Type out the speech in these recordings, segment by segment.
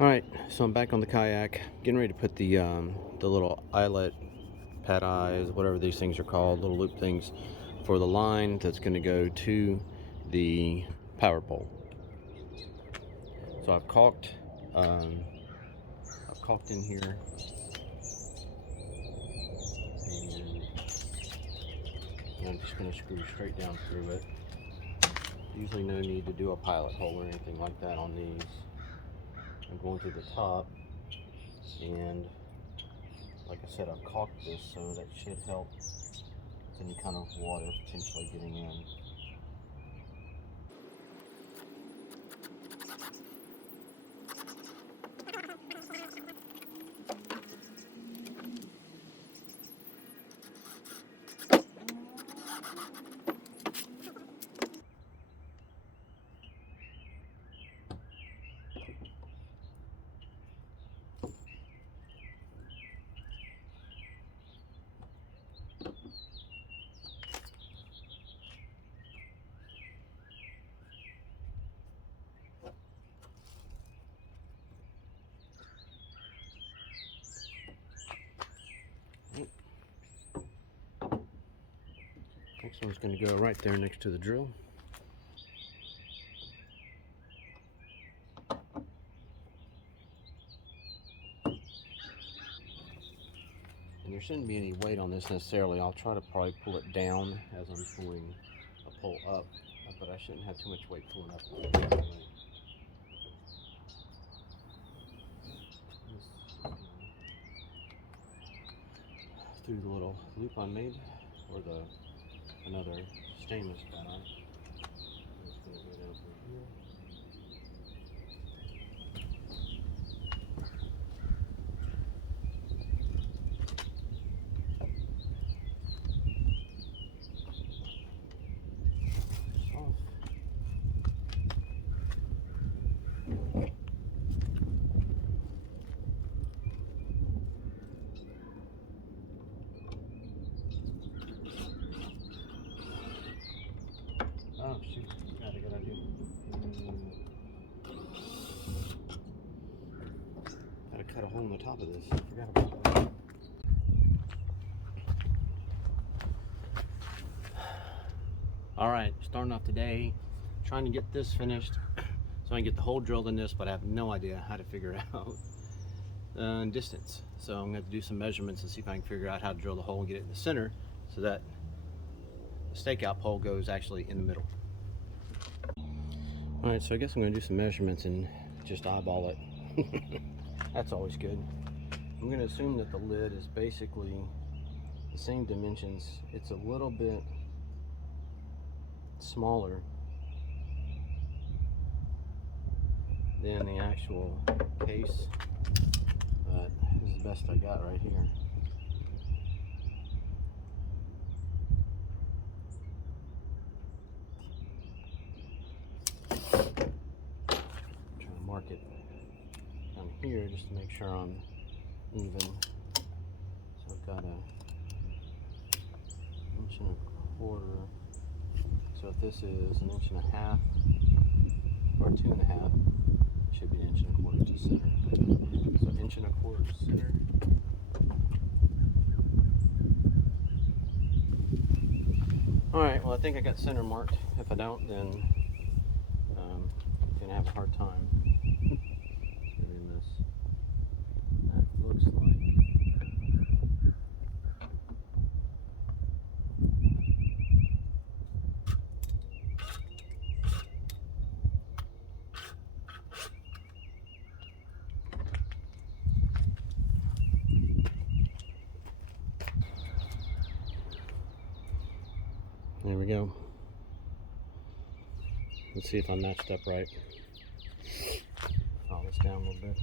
Alright, so I'm back on the kayak, getting ready to put the little eyelet, pad eyes, whatever these things are called, little loop things, for the line that's going to go to the power pole. So I've caulked in here, and I'm just going to screw straight down through it. Usually no need to do a pilot hole or anything like that on these. I'm going through the top, and like I said, I've caulked this, so that should help with any kind of water potentially getting in. Next one's going to go right there next to the drill. And there shouldn't be any weight on this necessarily. I'll try to probably pull it down as I'm pulling a pole up, but I shouldn't have too much weight pulling up. Through the little loop I made, or another stainless pad on. It's going to go down through here. Oh shoot, got a good idea. Gotta cut a hole in the top of this. I forgot about that. Alright, starting off today, trying to get this finished so I can get the hole drilled in this, but I have no idea how to figure it out. Distance. So I'm going to have to do some measurements and see if I can figure out how to drill the hole and get it in the center so that the stakeout pole goes actually in the middle. Alright, so I guess I'm going to do some measurements and just eyeball it. That's always good. I'm going to assume that the lid is basically the same dimensions. It's a little bit smaller than the actual case, but this is the best I got right here. Trying to mark it down here just to make sure I'm even. So I've got an inch and a quarter. So if this is an inch and a half or 2.5, it should be an inch and a quarter to center. So inch and a quarter to center. Alright, well I think I got center marked. If I don't, then I'm going to have a hard time doing this. That looks like. There we go. Let's see if I matched up right. File this down a little bit.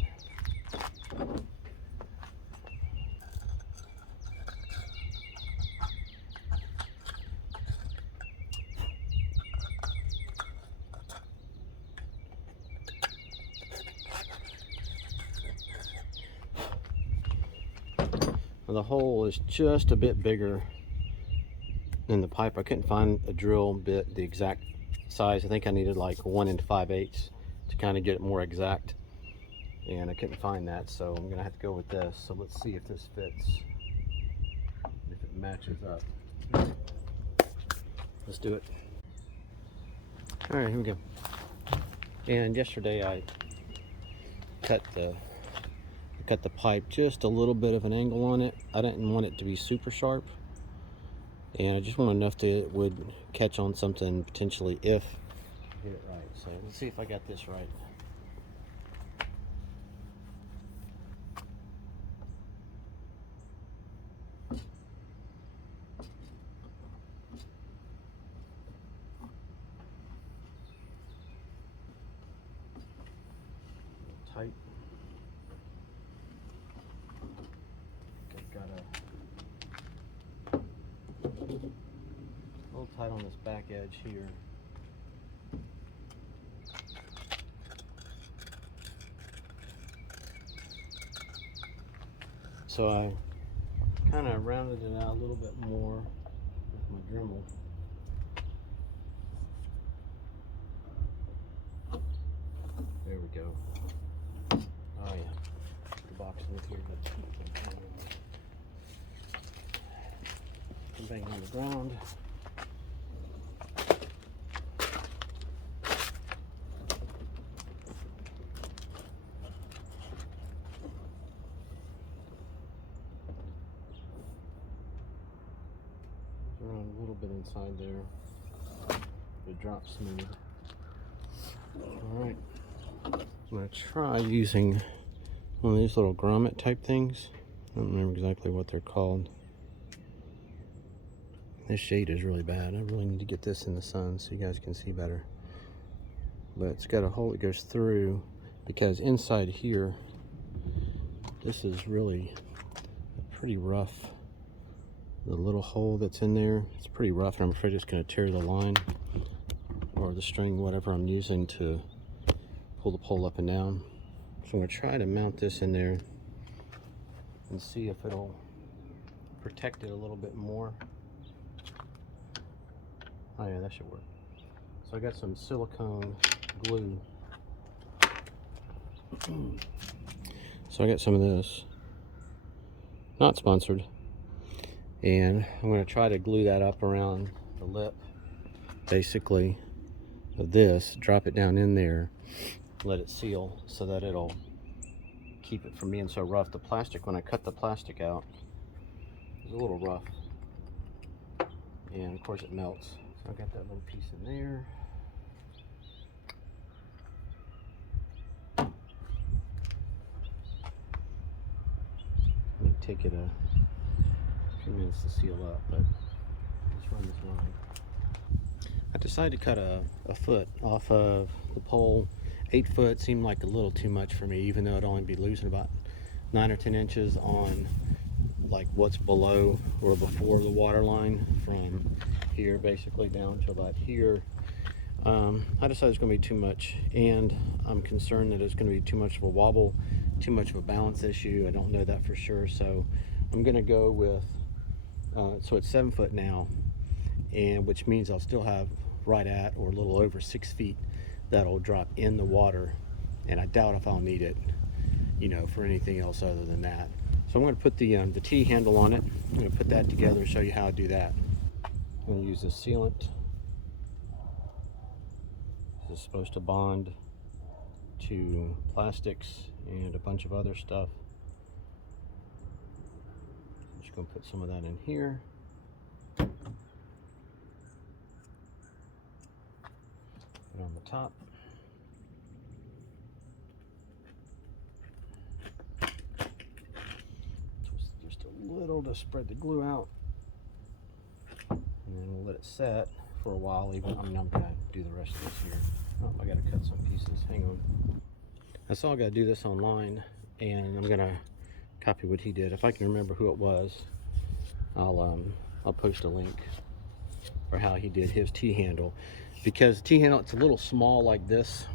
The hole is just a bit bigger than the pipe. I couldn't find a drill bit the exact size. I think I needed like 1 5/8 to kind of get it more exact. and I couldn't find that, so I'm gonna have to go with this. So let's see if this fits, if it matches up. Let's do it. All right, here we go. And yesterday I cut the pipe just a little bit of an angle on it. I didn't want it to be super sharp, and I just wanted enough that it would catch on something potentially if I get it right. So let's see if I got this right. Tight. I've got a little tight on this back edge here. So I kind of rounded it out a little bit more with my Dremel. There we go. Oh yeah, the box in here. Bang on the ground. Around a little bit inside there. It drops smooth. Alright. I'm going to try using one of these little grommet type things. I don't remember exactly what they're called. This shade is really bad. I really need to get this in the sun so you guys can see better. But it's got a hole that goes through, because inside here, this is really pretty rough. The little hole that's in there, it's pretty rough, and I'm afraid it's going to tear the line or the string, whatever I'm using to pull the pole up and down. So I'm going to try to mount this in there and see if it'll protect it a little bit more. Oh yeah, that should work. So I got some silicone glue. So I got some of this. Not sponsored. And I'm going to try to glue that up around the lip, basically, of this. Drop it down in there, let it seal so that it'll keep it from being so rough. The plastic, when I cut the plastic out, is a little rough. And of course it melts. So I got that little piece in there. It may take it a few minutes to seal up, but let's run this line. I decided to cut a foot off of the pole. 8 foot seemed like a little too much for me, even though it'd only be losing about 9 or 10 inches on like what's below or before the water line, from here basically down to about here. I decided it's going to be too much, and I'm concerned that it's going to be too much of a wobble, too much of a balance issue. I don't know that for sure, so I'm going to go with so it's 7 foot now, and which means I'll still have right at or a little over 6 feet that'll drop in the water, and I doubt if I'll need it, you know, for anything else other than that. So I'm going to put the T handle on it. I'm going to put that together and show you how to do that. I'm going to use this sealant. This is supposed to bond to plastics and a bunch of other stuff. I'm just going to put some of that in here. Put it on the top. Just a little to spread the glue out. And then we'll let it set for a while. Even I'm going to do the rest of this here. Oh, I got to cut some pieces. Hang on. I saw I got to do this online, and I'm going to copy what he did. If I can remember who it was, I'll post a link for how he did his T-handle. Because the T-handle, it's a little small like this.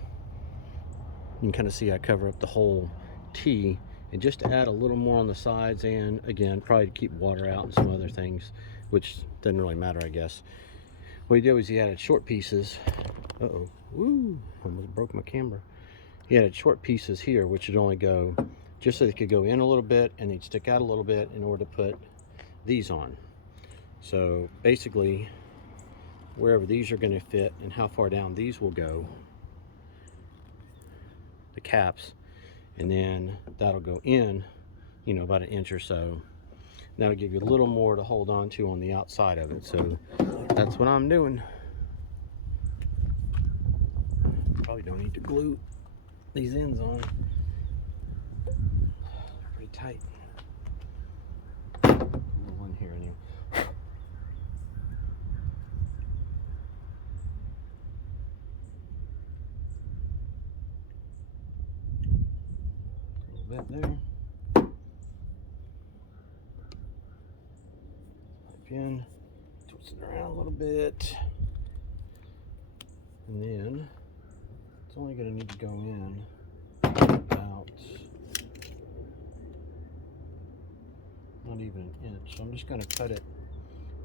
You can kind of see I cover up the whole T, and just to add a little more on the sides, and again, probably to keep water out and some other things, which doesn't really matter, I guess. What he did was he added short pieces. Uh-oh, woo, almost broke my camera. he had short pieces here which would only go just so they could go in a little bit and they'd stick out a little bit in order to put these on. So basically, wherever these are going to fit and how far down these will go, the caps, and then that'll go in, you know, about an inch or so. That'll give you a little more to hold on to on the outside of it. So that's what I'm doing. Probably don't need to glue these ends on. Pretty tight. One here anyway. A little bit there. Pipe in, twist it around a little bit, and then it's only going to need to go in about not even an inch. So I'm just going to cut it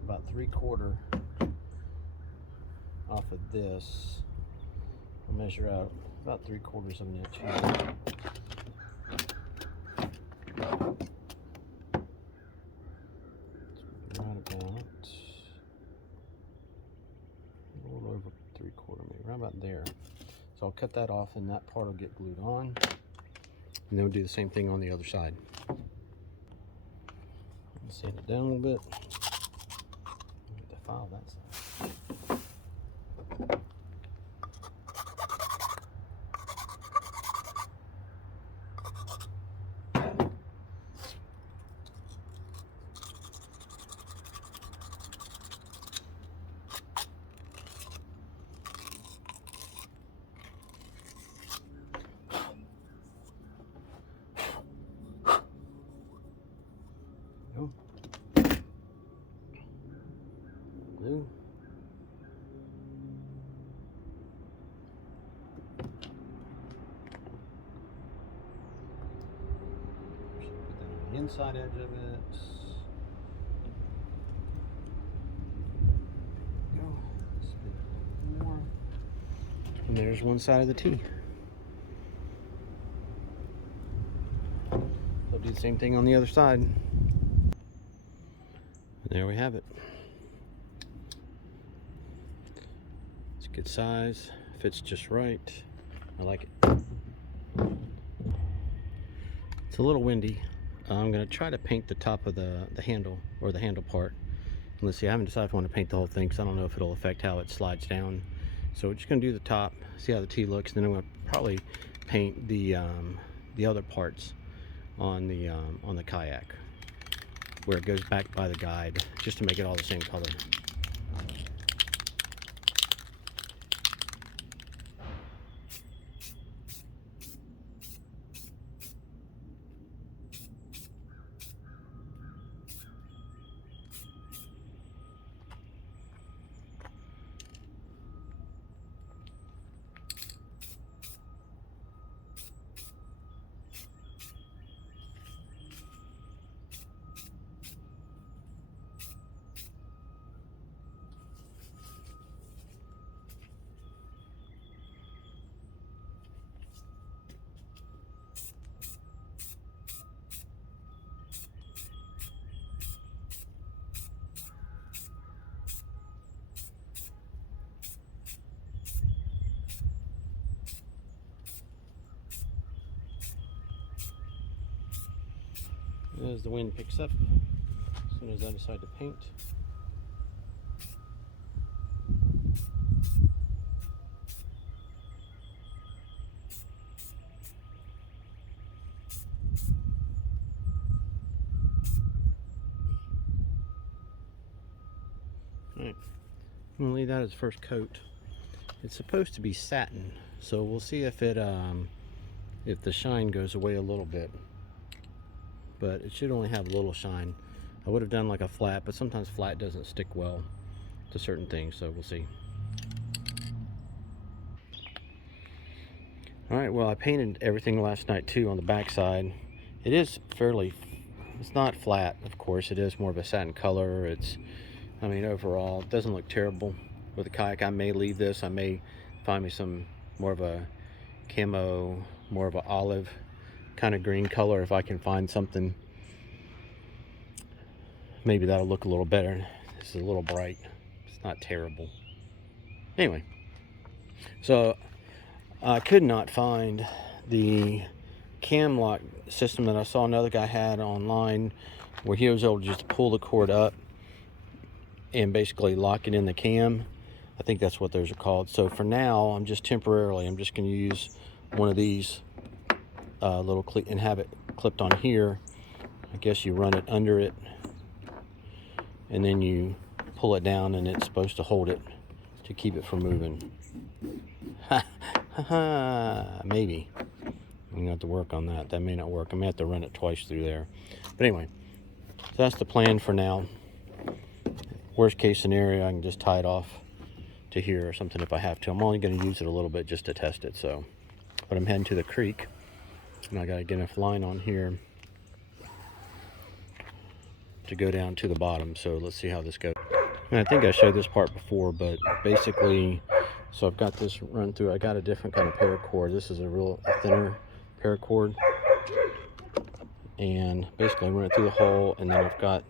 about 3/4 off of this. I'll measure out about 3/4 of an inch here. Right about a little over 3/4, maybe right about there. So I'll cut that off and that part will get glued on. And then we'll do the same thing on the other side. Sand it down a little bit. Get the file that side. Go. Glue. Put that on the inside edge of it. Go. Spin it a little more. And there's one side of the T. I'll do the same thing on the other side. And there we have it. It's a good size, fits just right. I like it. It's a little windy. I'm going to try to paint the top of the handle, or the handle part. And let's see, I haven't decided if I want to paint the whole thing because I don't know if it'll affect how it slides down. So we're just going to do the top, see how the T looks, and then I'm going to probably paint the other parts on the kayak where it goes back by the guide, just to make it all the same color. As the wind picks up, as soon as I decide to paint. Alright, I'm going to leave that as first coat. It's supposed to be satin, so we'll see if it if the shine goes away a little bit. But it should only have a little shine. I would have done like a flat, but sometimes flat doesn't stick well to certain things, so we'll see. Alright, well, I painted everything last night too on the back side. It is fairly, it's not flat, of course. It is more of a satin color. It's, I mean, overall, it doesn't look terrible with the kayak. I may leave this. I may find me some more of a camo more of an olive kind of green color. If I can find something, maybe that'll look a little better. This is a little bright. It's not terrible. Anyway, so I could not find the cam lock system that I saw another guy had online, where he was able to just pull the cord up and basically lock it in the cam. I think that's what those are called. So for now, I'm just going to use one of these little clip and have it clipped on here. I guess you run it under it and then you pull it down, and it's supposed to hold it to keep it from moving. Maybe I'm gonna have to work on that. That may not work. I may have to run it twice through there. But anyway, so that's the plan for now. Worst case scenario, I can just tie it off to here or something if I have to. I'm only going to use it a little bit just to test it. So, but I'm heading to the creek, and I got to get enough line on here to go down to the bottom. So let's see how this goes. And I think I showed this part before, but basically, so I've got this run through. I got a different kind of paracord. This is a thinner paracord, and basically I run it through the hole, and then I've got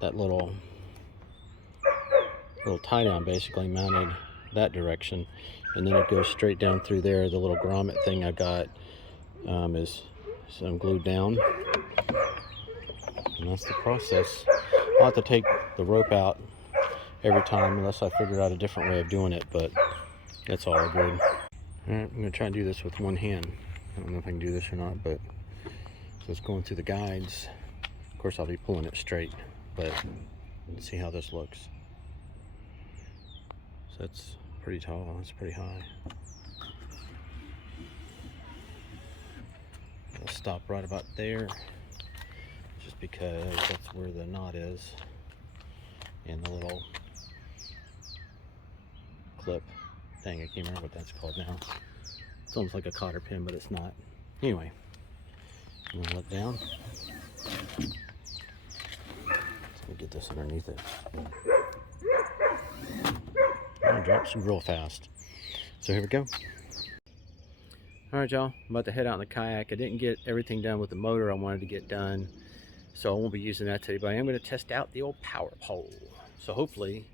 that little tie down basically mounted that direction, and then it goes straight down through there. The little grommet thing I got is glued down, and that's the process. I'll have to take the rope out every time unless I figure out a different way of doing it, but that's all good. Alright, I'm going to try and do this with one hand. I don't know if I can do this or not, but so it's going through the guides. Of course I'll be pulling it straight, but let's see how this looks. So that's pretty tall, that's pretty high. I'll stop right about there, just because that's where the knot is, and the little clip thing. I can't remember what that's called now. It's almost like a cotter pin, but it's not. Anyway, I'm gonna let down. Let me get this underneath it. It drops real fast. So here we go. All right, y'all, I'm about to head out in the kayak. I didn't get everything done with the motor I wanted to get done, so I won't be using that today, but I am going to test out the old power pole. So hopefully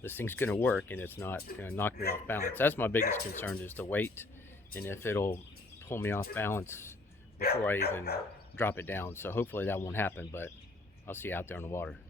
this thing's going to work and it's not going to knock me off balance. That's my biggest concern, is the weight, and if it'll pull me off balance before I even drop it down. So hopefully that won't happen, but I'll see you out there in the water.